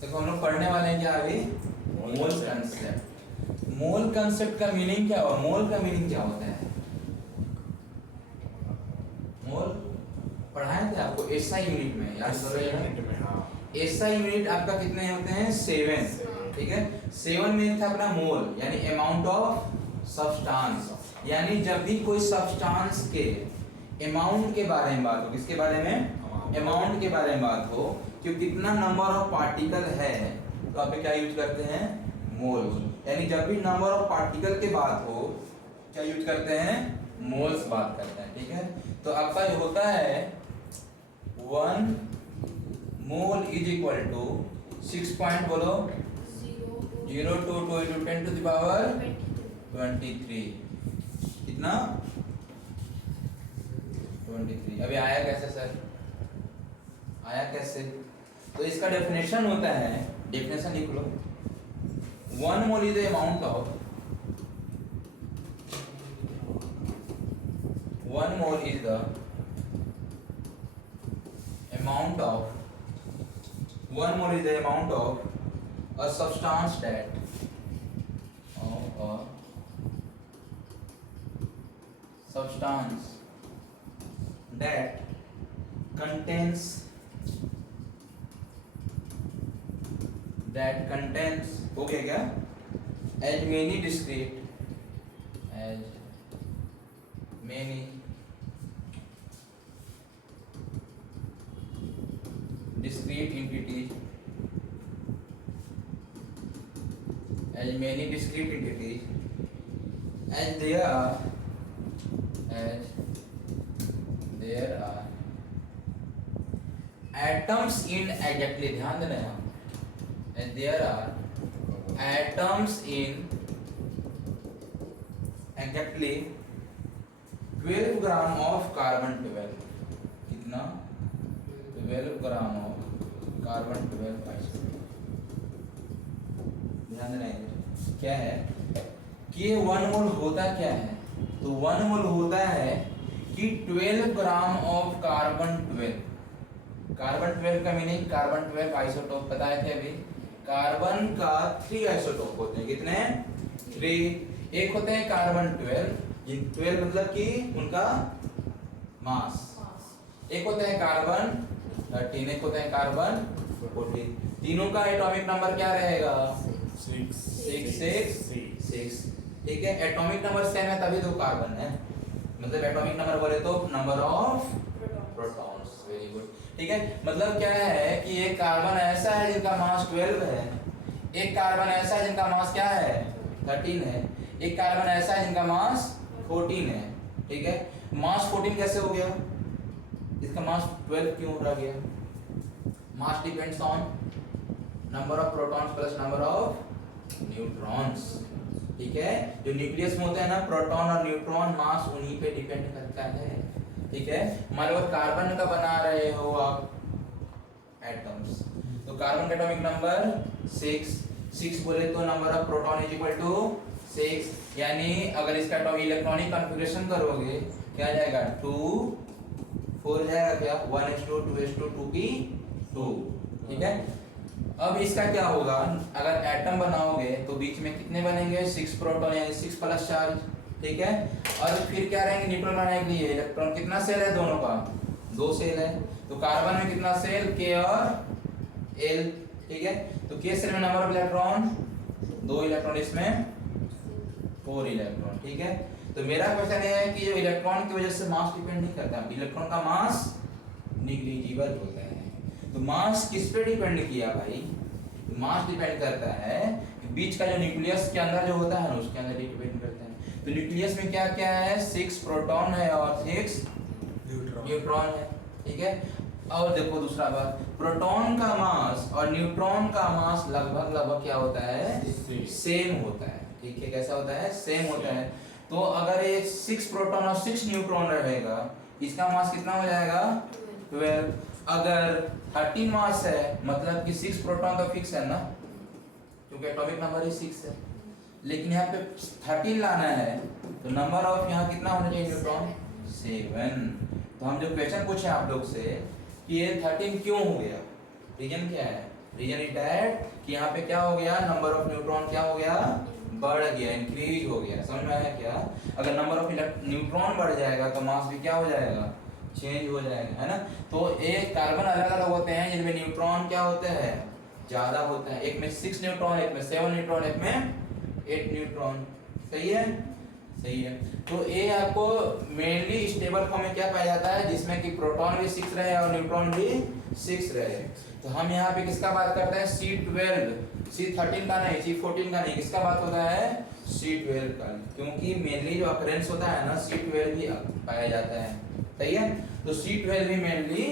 देखो हम लोग पढ़ने वाले हैं क्या अभी, मोल कंसेप्ट। मोल कंसेप्ट का मीनिंग क्या हुआ, मोल का मीनिंग क्या होता है? मोल पढ़ाए थे आपको एसआई यूनिट में, याद करो यार। एसआई यूनिट आपका कितने होते हैं, 7। ठीक है, 7 में था अपना मोल यानी अमाउंट ऑफ सब्सटेंस। यानी जब भी कोई सब्सटेंस के अमाउंट के बारे में बात हो, किसके बारे में, अमाउंट के बारे में बात हो कि कितना नंबर ऑफ पार्टिकल है, तो आप क्या यूज करते हैं, मोल। यानी जब भी नंबर ऑफ पार्टिकल के बात हो क्या यूज करते हैं, मोल्स बात करते हैं। ठीक है, तो आपका जो होता है 1 mole is equal to 6 point बोलो 0.02 into 10 to the power 23। कितना, 23। अभी आया कैसे सर, आया कैसे? तो इसका डेफिनेशन होता है, डेफिनेशन लिख लो, 1 mole is the amount of 1 mole is the amount of 1 mole is the amount of a substance that contains हो गया क्या, as many discrete entities as there are atoms in exactly, ध्यान देना यहाँ, as there are atoms in exactly 12 gram of carbon 12। कितना, 12 gram of carbon 12 isotope. ध्यान देना है क्या है कि 1 मोल होता क्या है, तो 1 मोल होता है कि 12 ग्राम ऑफ कार्बन 12। कार्बन 12 का मीनिंग, कार्बन 12 आइसोटोप पता है क्या अभी, कार्बन का 3 आइसोटोप होते हैं, कितने, 3। एक होते हैं कार्बन 12 मतलब कि उनका मास, एक होते हैं कार्बन 13, एक होते हैं कार्बन 14। तीनों का एटॉमिक नंबर क्या रहेगा, 666। ठीक है, एटॉमिक नंबर सेम है तभी तो कार्बन है, मतलब एटॉमिक नंबर बोले तो number of protons. Very good. ठीक है, मतलब क्या है कि एक कार्बन ऐसा है जिनका मास 12 है, एक कार्बन ऐसा है जिनका मास क्या है, 13 है, एक कार्बन ऐसा है जिनका मास 14 है। ठीक है, मास 14 कैसे हो गया, इसका मास 12 क्यों रह गया, mass depends on number of protons plus number of neutrons. ठीक है, जो न्यूक्लियस में होते हैं ना प्रोटॉन और न्यूट्रॉन, मास उन्हीं पे डिपेंड करता है। ठीक है, मान लो कार्बन का बना रहे हो आप एटम्स, तो कार्बन का एटॉमिक नंबर 6 बोले तो number of proton is equal to 6, यानी अगर इसका इलेक्ट्रॉनिक कॉन्फ़िगरेशन करोगे क्या जाएगा, 2 4 जाएगा क्या, 1s2 2s2 2p2। ठीक है, अब इसका क्या होगा, अगर एटम बनाओगे तो बीच में कितने बनेंगे, 6 प्रोटॉन यानी 6 प्लस चार्ज। ठीक है, और फिर क्या रहेंगे, न्यूट्रॉन बनाने के लिए इलेक्ट्रॉन, कितना सेल है दोनों का, 2 सेल है, तो कार्बन में कितना सेल, k और l। ठीक है, तो k सेल में नंबर ऑफ इलेक्ट्रॉन 2 इलेक्ट्रॉन, इसमें 4 इलेक्ट्रॉन। ठीक है, तो मेरा क्वेश्चन ये है कि इलेक्ट्रॉन की वजह से मास डिपेंड नहीं करता, इलेक्ट्रॉन का मास निग्लिजिबल होता है। तो मास किस पे डिपेंड किया भाई, मास डिपेंड करता है बीच का जो न्यूक्लियस के अंदर जो होता है ना उसके अंदर डिपेंड करता है। तो न्यूक्लियस में क्या क्या है, 6 प्रोटॉन है और 6 न्यूट्रॉन है। ठीक है, और देखो दूसरा बात, प्रोटॉन का मास और न्यूट्रॉन का मास लगभग क्या होता है, सेम होता है। ठीक है, कैसा होता है, सेम होता है। तो अगर ये 6 प्रोटॉन और 6 न्यूट्रॉन रहेगा, इसका मास कितना हो जाएगा, 12। अगर 13 मास है मतलब कि 6 प्रोटॉन तो फिक्स है ना, क्योंकि एटॉमिक नंबर ही 6 है, लेकिन यहाँ पे 13 लाना है तो नंबर ऑफ यहाँ कितना होना चाहिए न्यूट्रॉन, 7। तो हम जो क्वेश्चन पूछे आप लोग से कि ये 13 क्यों हो गया, रीजन क्या है, रीजन इज दैट कि यहाँ पे क्या हो गया, नंबर ऑफ न्यूट्रॉन क्या हो गया, बढ़ गया, इंक्रीज हो गया। समझ में आया क्या? अगर नंबर ऑफ न्यूट्रॉन बढ़ जाएगा तो मास भी क्या हो जाएगा, चेंज हो जाएगा, है ना। तो एक कार्बन अलग अलग होते हैं जिनमें न्यूट्रॉन क्या होते हैं, ज्यादा होता है। एक में 6 न्यूट्रॉन, एक में 7 न्यूट्रॉन, एक में 8 न्यूट्रॉन। सही है, सही है। तो ये आपको मेनली स्टेबल फॉर्म में क्या पाया जाता है, जिसमें कि प्रोटॉन भी 6 रहे और न्यूट्रॉन भी 6 रहे। तो हम यहाँ पे किसका बात करते हैं, C12, C13 का नहीं, C14 का नहीं, किसका बात होता है, C12 का। क्योंकि मेनली जो अकरेंस होता है ना, C12 भी पाया जाता है। सही है, तो C12 भी मेनली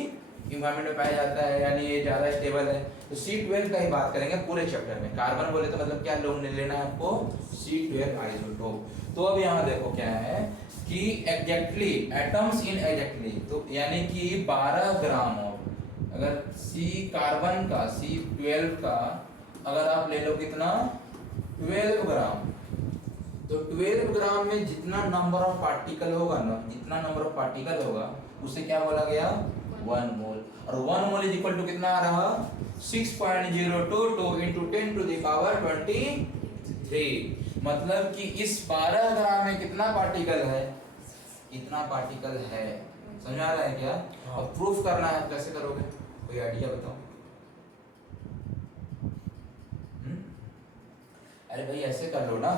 इन्वायरमेंट में पाया जाता है, यानी ये ज्यादा स्टेबल है। तो C12 का ही बात करेंगे पूरे चैप्टर में। कार्बन बोले तो मतलब क्या लोग लेना है आपको, C12 आइसोटोप। तो अब यहाँ देखो क्या है कि एग्जैक्टली एटम्स इन एग्जैक्टली, तो यानी कि 12 ग्राम ऑफ, अगर C कार्बन का C12 का अगर आप ले लो कितना, 12 ग्राम, तो 12 ग्राम में जितना नंबर ऑफ पार्टिकल होगा ना, जितना नंबर ऑफ पार्टिकल होगा उसे क्या बोला गया, 1 मोल। और 1 मोल इज इक्वल टू कितना आ रहा, 6.022 इंटू 10 टू द पावर 23। मतलब कि इस 12 ग्राम में कितना पार्टिकल है, इतना पार्टिकल है। समझ आ रहा है क्या? अब प्रूफ करना है, कैसे करोगे, कोई आइडिया बताओ। अरे भाई ऐसे कर लो ना,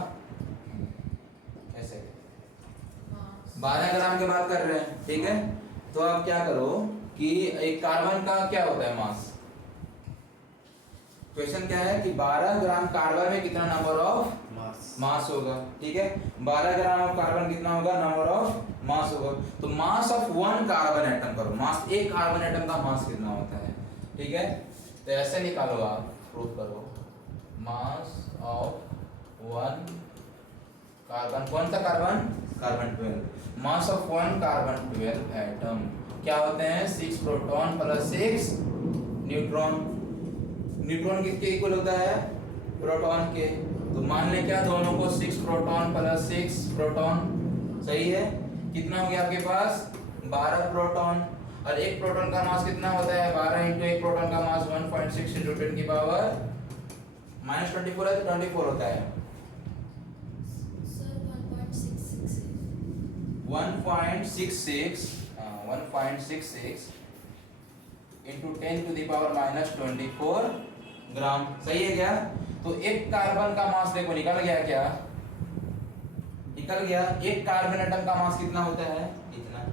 कैसे, 12 ग्राम की बात कर रहे हैं, ठीक है। तो आप क्या करो कि एक कार्बन का क्या होता है मास, क्वेश्चन क्या है कि 12 ग्राम कार्बन में कितना नंबर ऑफ मास होगा, ठीक है। 12 ग्राम ऑफ कार्बन कितना होगा, नंबर ऑफ मास होगा। तो मास ऑफ 1 कार्बन एटम करो, मास एक कार्बन एटम का मास कितना होता है, ठीक है। तो ऐसे निकालो आप, प्रूफ करो, मास ऑफ 1 कार्बन, कौन सा carbon, carbon 12, mass of 1 carbon 12 atom क्या होते हैं, 6 प्रोटॉन प्लस 6 न्यूट्रॉन। न्यूट्रॉन किसके इक्वल होता है, प्रोटॉन के। तो मान लें क्या, दोनों को 6 प्रोटॉन प्लस 6 प्रोटॉन, सही है। कितना हो गया आपके पास, 12 प्रोटॉन। और एक प्रोटॉन का मास कितना होता है, 12 इंटू एक प्रोटॉन का मास 1.6 इंटू 10 की पावर -24 है, तो 24 होता है। 1.66 इंटू 10 टू द पावर -24 ग्राम, सही है क्या। तो एक कार्बन का मास देखो निकल गया क्या, निकल गया। एक कार्बन एटम का मास कितना होता है, इतना।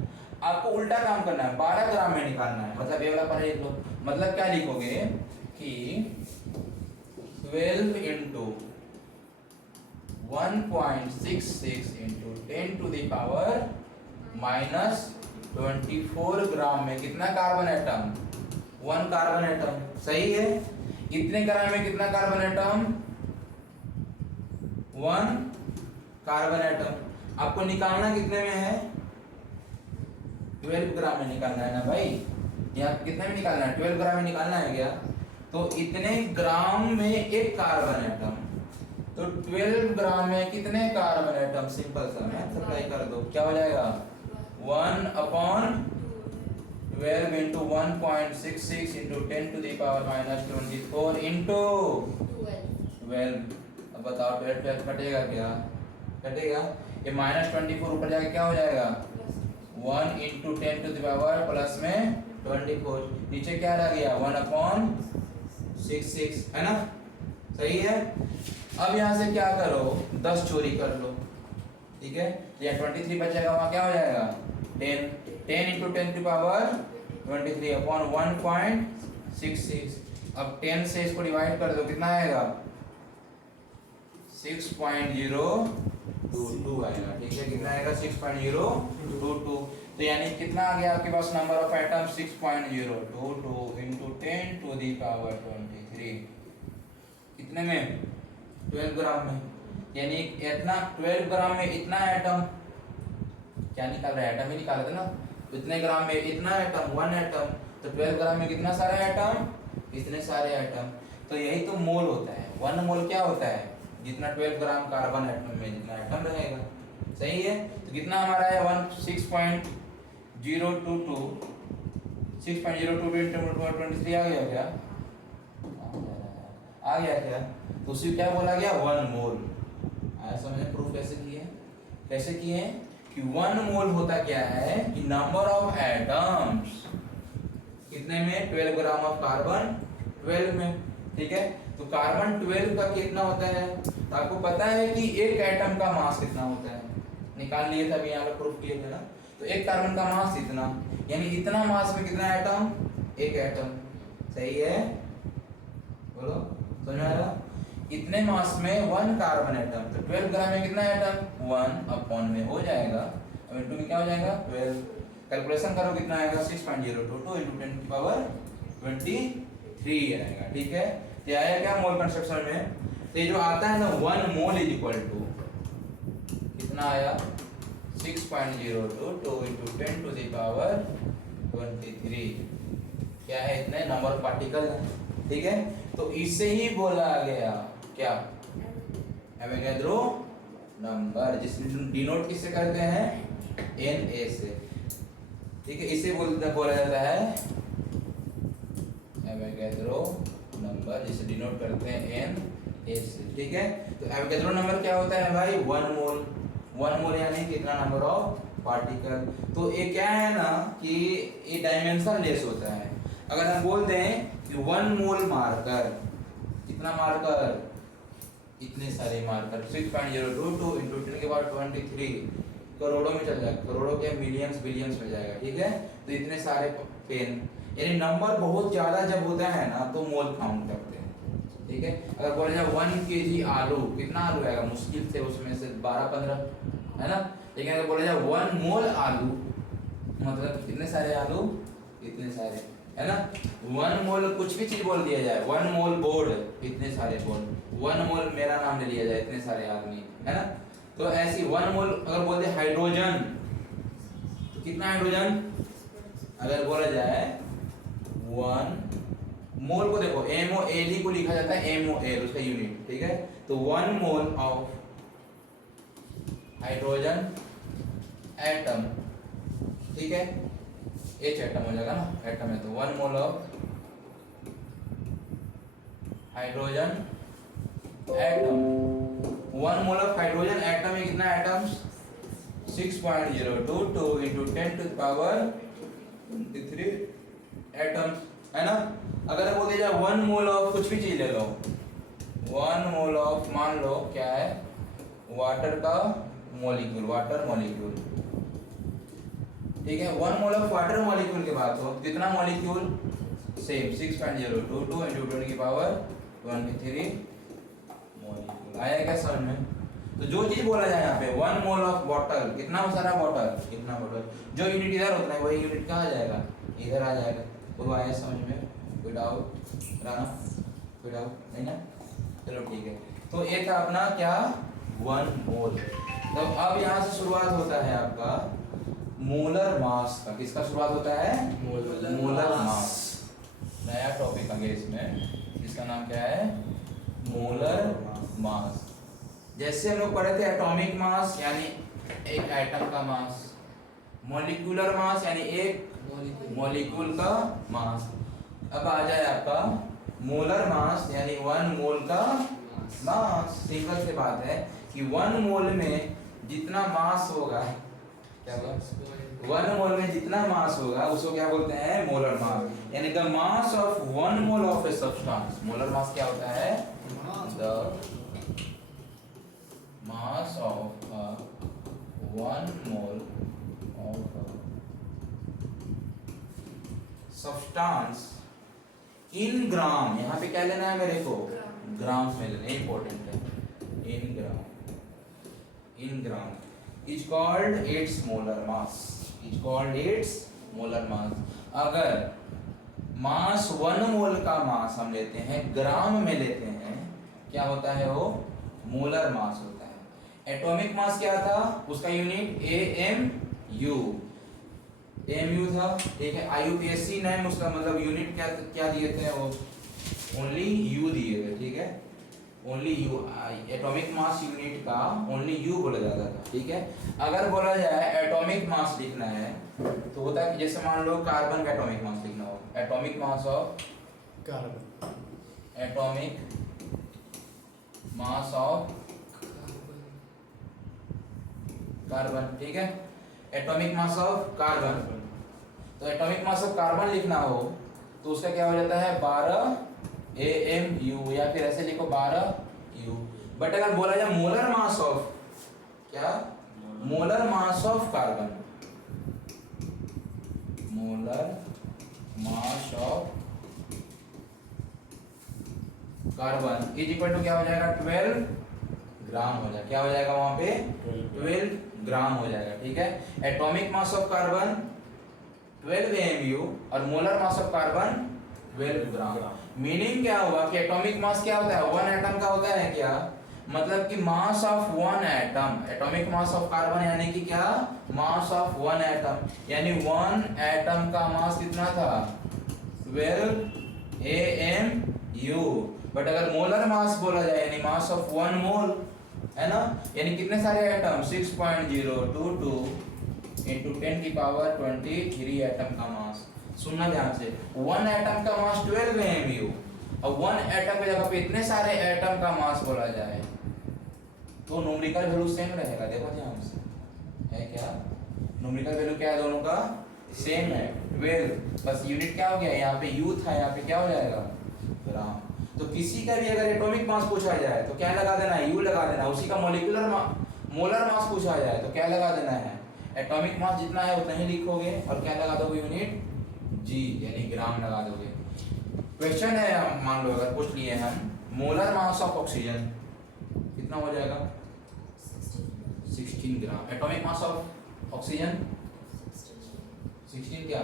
आपको उल्टा काम करना है, 12 ग्राम में निकालना है। मतलब ये वाला पर एक लो, मतलब क्या लिखोगे कि 12 into 1.66 into 10 to the power -24 gram में कितना कार्बन एटम, 1 कार्बन एटम, सही है। इतने ग्राम में कितना कार्बन एटम, 1 कार्बन एटम। आपको निकालना कितने में है, 12 ग्राम में निकालना है ना भाई। यहाँ कितने में निकालना है, 12 ग्राम में निकालना है क्या। तो इतने ग्राम में एक कार्बन एटम, तो 12 ग्राम में कितने कार्बन एटम, सिंपल सा मैथ अप्लाई कर दो, क्या हो जाएगा 1/12 into 1.66 into 10 to the power -24 into 12। अब बताओ 12 कटेगा क्या, कटेगा। ये -24 ऊपर जाके क्या हो जाएगा, 1 into 10 to the power plus में 24, नीचे क्या रह गया 1/66, है ना, सही है। अब यहाँ से क्या करो, 10 चोरी कर लो, ठीक है। यहाँ 23 बचेगा, वहाँ क्या हो जाएगा 10 इंटू 10 की पावर 23 अपॉन 1.66। अब 10 से इसको डिवाइड कर दो, कितना आएगा 6.022 आएगा, ठीक है। कितना आएगा 6.022। तो यानी कितना आ गया आपके पास number of atom 6.022 into 10 to the power 23, कितने में 12 ग्राम में। यानी इतना 12 ग्राम में इतना एटम, क्या निकाल रहा है, एटम ही निकाल रहे थे ना। तो इतने ग्राम में इतना एटम, 1 एटम, तो 12 ग्राम में कितना सारा एटम, इतने सारे एटम। तो यही तो मोल होता है। 1 मोल क्या होता है, जितना 12 ग्राम कार्बन एटम में जितना एटम रहेगा, सही है। तो कितना हमारा है 6.022 इंटू 23 आ गया क्या, आ गया क्या? तो उसी क्या बोला गया? 1 मोल। आया समझ में? प्रूफ कैसे किए? कैसे किए कि 1 मोल होता क्या है कि नंबर ऑफ एटम्स कितने में? 12 ग्राम ऑफ कार्बन 12 में। ठीक है, तो कार्बन 12 का कितना होता है? तो आपको पता है कि एक एटम का मास कितना होता है, निकाल लिए थे अभी यहाँ पे, प्रूफ किए थे ना। तो एक कार्बन का मास इतना, यानी इतना मास में कितना एटम? एक एटम। सही है? बोलो, समझ में आया? इतने मास में 1 कार्बन एटम, तो 12 ग्राम में कितना एटम? 1 अपॉन में हो जाएगा, अब इनटू में क्या हो जाएगा? 12। कैलकुलेशन करो कितना आएगा? 6.022 इंटू 10 की पावर 23 आएगा। ठीक है, ये आया क्या मोल कंसेप्शन में? तो ये जो आता है ना 1 मोल इज इक्वल टू कितना आया? 6.022 इंटू 10 टू द पावर 23। क्या है? इतने नंबर पार्टिकल है। ठीक है, तो इसे ही बोला गया क्या? एवोगैड्रो नंबर, जिसमें डिनोट किससे करते हैं? Na से। ठीक है, इसे बोला जाता है एवोगैड्रो नंबर, जिसे डिनोट करते हैं Na से। ठीक है, तो एवोगैड्रो नंबर क्या होता है भाई? 1 मोल। 1 मोल यानी कितना नंबर ऑफ पार्टिकल। तो ये क्या है ना कि ये डायमेंशन लेस होता है। अगर हम बोल दें कि 1 मोल मार्कर, कितना मार्कर? इतने सारे मार्कर, 6.022 इंटू 10 के पावर 23, करोड़ों में चल जाएगा, करोड़ों के मिलियंस बिलियंस में जाएगा। ठीक है, तो इतने सारे पेन, यानी नंबर बहुत ज्यादा जब होता है ना तो मोल काउंट करते हैं। ठीक है, अगर बोले जाए 1 kg आलू, कितना आलू आएगा? मुश्किल से उसमें से 12-15, है ना। लेकिन अगर बोले जाए 1 मोल आलू, मतलब कितने सारे आलू? इतने सारे, है ना। 1 मोल कुछ भी चीज बोल दिया जाए, 1 मोल बोर्ड, इतने सारे बोर्ड, 1 मोल मेरा नाम ले लिया जाए, इतने सारे आदमी, है ना। तो ऐसी 1 मोल अगर बोलते हाइड्रोजन, तो कितना हाइड्रोजन? अगर बोला जाए 1 मोल को देखो, MOL को लिखा जाता है MOL, उसका यूनिट। ठीक है, तो 1 मोल ऑफ हाइड्रोजन एटम, ठीक है, H एटम हो जाएगा ना, एटम है तो 1 mole of hydrogen atom. 1 mole of hydrogen atom में कितना atoms? 6.022 into 10 to the power 23 atoms, है ना। अगर बोल दिया जाए 1 मोल ऑफ कुछ भी चीज ले लो, 1 मोल ऑफ मान लो क्या है? वाटर का मॉलिक्यूल, वाटर मॉलिक्यूल। ठीक है, 1 मोल ऑफ वाटर मॉलिक्यूल की बात हो, कितना मॉलिक्यूल? सेम 6.022 इंटू 10 की पावर 23 मॉलिक्यूल। आया क्या समझ में? तो जो चीज बोला जाए यहाँ पे 1 मोल ऑफ बॉटल, कितना सारा बॉटल, कितना बॉटल, जो यूनिट इधर होता है वही यूनिट कहाँ आ जाएगा? इधर आ जाएगा। तो आया समझ में? कोई डाउट राना? कोई डाउट नहीं ना? चलो ठीक है, तो ये था अपना क्या? 1 मोल। तो अब यहाँ से शुरुआत होता है आपका मोलर मास का। किसका शुरुआत होता है? Molar mass. नया टॉपिक आ गया इसमें, जिसका नाम क्या है? Molar mass. जैसे हम लोग पढ़े थे एटॉमिक मास यानी एक एटम का मास, मॉलिक्यूलर मास यानी एक मॉलिक्यूल का मास। अब आ जाए आपका मोलर मास यानी 1 मोल का मास। सिंपल सी बात है कि 1 मोल में जितना मास होगा, क्या होगा? 1 मोल में जितना मास होगा उसको क्या बोलते हैं? Molar mass. यानी the mass of 1 mole of a substance. Molar mass क्या होता है? The mass of 1 mole of substance in gram. यहाँ पे क्या लेना है मेरे को? ग्राम में लेना, इंपॉर्टेंट है। In gram, in gram is called its molar mass, is called its molar mass. अगर मास 1 मोल का मास हम लेते हैं, ग्राम में लेते हैं, क्या होता है वो? मोलर मास होता है। एटॉमिक मास क्या था? उसका यूनिट AMU, AMU था। ठीक है, IUPAC नेम उसका मतलब यूनिट क्या दिए थे वो? ओनली U दिए थे। ठीक है, only U, atomic mass unit का ओनली U बोला जाता था। ठीक है, अगर बोला जाए एटॉमिक मास लिखना है तो होता है कि जैसे मान लो कार्बन का एटॉमिक मास लिखना हो, atomic mass of carbon, atomic mass of carbon, ठीक है, एटॉमिक मास ऑफ कार्बन। तो एटॉमिक मास ऑफ कार्बन लिखना हो तो उसका क्या हो जाता है 12 AMU, या फिर ऐसे लिखो 12U। बट अगर बोला जाए मोलर मास ऑफ, क्या molar mass of carbon, molar mass of carbon is equal to क्या हो जाएगा 12 ग्राम हो जाएगा। क्या हो जाएगा वहां पे 12 ग्राम हो जाएगा, ठीक है। Atomic mass of carbon 12 AMU और molar mass of carbon 12 gram. Meaning क्या हुआ कि एटॉमिक मास क्या होता है, वन एटम का होता है क्या, मतलब कि mass of one atom. Atomic mass of carbon यानी कि क्या, मास ऑफ वन एटम, यानी वन एटम का मास कितना था 12 AMU। बट अगर मोलर मास बोला जाए यानी मास ऑफ वन मोल, है ना, यानी कितने सारे एटम 6.022 into 10 की पावर 23 एटम का मास। सुनना ध्यान से, वन एटम का मास 12 AMU और वन एटम की जगह पे इतने सारे एटम का मास बोला जाए तो न्यूमेरिकल वैल्यू सेम रहेगा। देखो ध्यान से, है क्या, न्यूमेरिकल वैल्यू क्या है, दोनों का सेम है 12, बस यूनिट क्या हो गया, यहाँ पे U था, यहाँ पे क्या हो जाएगा ग्राम। तो किसी का भी अगर एटॉमिक मास पूछा जाए तो क्या लगा देना है, U लगा देना। उसी का मोलिकुलर मोलर मास पूछा जाए तो क्या लगा देना है, एटॉमिक मास जितना है उतना ही लिखोगे और क्या लगा दोगे यूनिट G, यानी ग्राम लगा दोगे। क्वेश्चन है, मान लो अगर पूछ लिए हम मोलर मास ऑफ ऑक्सीजन कितना हो जाएगा 16 ग्राम। एटॉमिक मास ऑफ ऑक्सीजन 16 क्या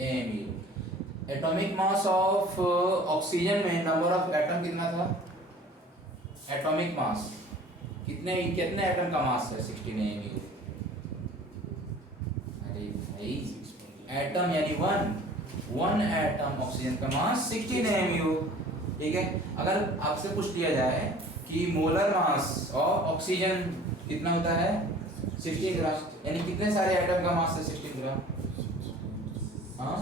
AMU। Atomic mass of oxygen में नंबर ऑफ एटम कितना था, एटॉमिक मास कितने कितने एटम का मास है 16 AMU। अरे भाई एटम यानी वन एटम, ऑक्सीजन का मास 16 AMU, ठीक है। अगर आपसे पूछ लिया जाए कि मोलर मास ऑफ ऑक्सीजन कितना होता है 16 ग्राम, यानी कितने सारे एटम का मास है 16 ग्राम। हाँ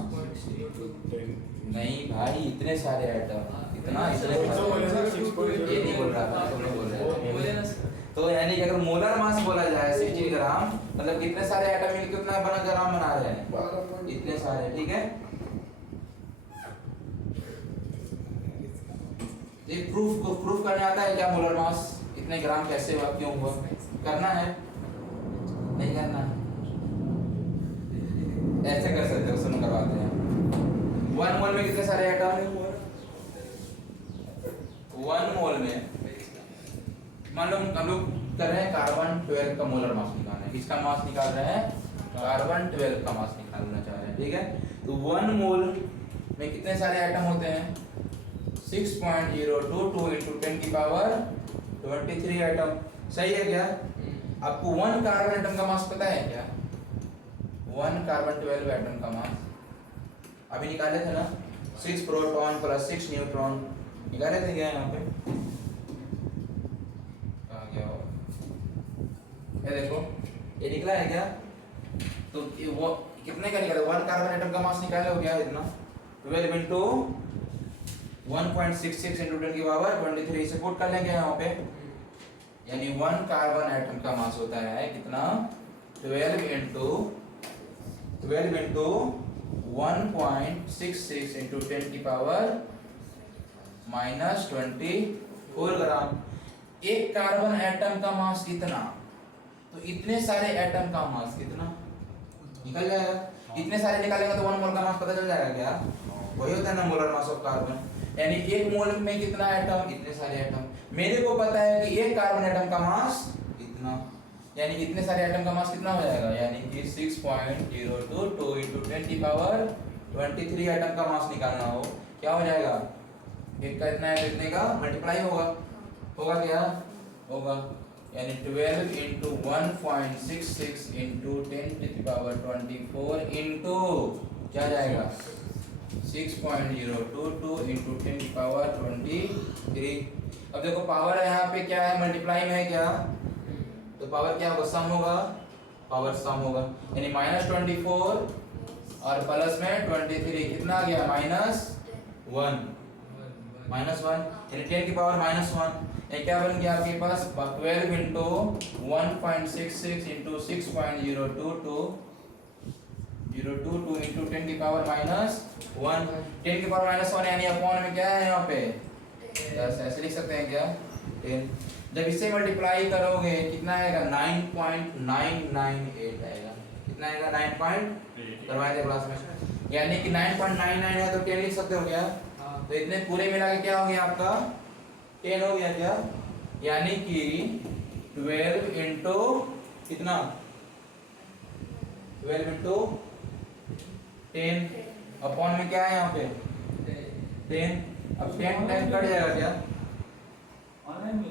नहीं भाई, इतने सारे एटम, इतना इतने ये नहीं बोल रहा, तुम लोग बोल रहे हो। तो यानी कि अगर मोलर मास बोला जाए 16 ग्राम, मतलब कितने सारे एटम मिलकर कितना बना ग्राम बना रहे हैं, इतने सारे, ठीक है। ये प्रूफ करने आता है क्या, मोलर मास इतने ग्राम कैसे हुआ, क्यों हुआ, करना है नहीं करना है, ऐसे कर सकते हो, सुनो करवाते हैं। वन मोल में कितने सारे एटम, वन मोल में मान लो हम लोग कर रहे हैं कार्बन 12 का मोलर मास निकालना है, किसका मास निकाल रहे हैं, कार्बन 12 का मास निकालना चाह रहे हैं, ठीक है। तो वन मोल में कितने सारे एटम होते हैं 6.022 into 10 की पावर 23 एटम, सही है क्या। आपको वन कार्बन एटम का मास पता है क्या, वन कार्बन 12 एटम का मास अभी निकाले थे ना, 6 प्रोटॉन प्लस 6 न्यूट्रॉन निकाले थे क्या, यहाँ पे ये देखो ये निकला है क्या, तो वो कितने का निकला, वन कार्बन एटम का मास निकाले हो गया इतना 12 into 1.66 into 10 की पावर 23 से पुट कर लेंगे यहाँ पे, यानी वन कार्बन एटम का मास होता है कितना 12 into 1.66 into 10 की पावर -24 ग्राम। एक कार्बन एटम का मास कितना, तो इतने सारे एटम का मास कितना निकल जाएगा, इतने सारे निकालेंगे तो वन मोल का मास पता चल जाएगा क्या, वही होता है ना मोलर मास ऑफ कार्बन। यानी एक मोल में कितना एटम, इतने सारे एटम। मेरे को पता है कि एक कार्बन एटम का मास इतना, यानी इतने सारे एटम का मास कितना हो जाएगा, यानी कि 6.022 into 10 की पावर 23 एटम का मास निकालना हो, क्या हो जाएगा, एक का इतना है इतने का मल्टीप्लाई होगा क्या होगा, यानी 12 into 1.66 into 10 to the power 24 into क्या जाएगा 6.022 into 10 की पावर 23। अब देखो पावर यहाँ पे क्या है, मल्टीप्लाई में है क्या, तो पावर क्या होगा, सम होगा, पावर सम होगा, यानी -24 और प्लस में 23 कितना आ गया -1 यानी 10 की पावर -1, ये क्या बन गया आपके पास 12 इंटू 1.66 इंटू 6.02 2 इंटू 10 की पावर माइनस 1, 10 की पावर माइनस 1 यानी अपॉन में क्या है यहाँ पे 10, ऐसे लिख सकते हैं क्या 10। जब इसे मल्टीप्लाई करोगे कितना आएगा 9.998 आएगा। कितना आएगा 9. करवाए थे क्लास में, यानी कि 9.99 है तो 10 लिख सकते हो क्या? तो इतने पूरे मिला के क्या हो गया आपका 10 हो गया क्या? यानी कि 12 इंटू कितना 12 इंटू 10 अपॉन में क्या है यहाँ पे 10। अब 10 कट जाएगा क्या? ऑनलाइन में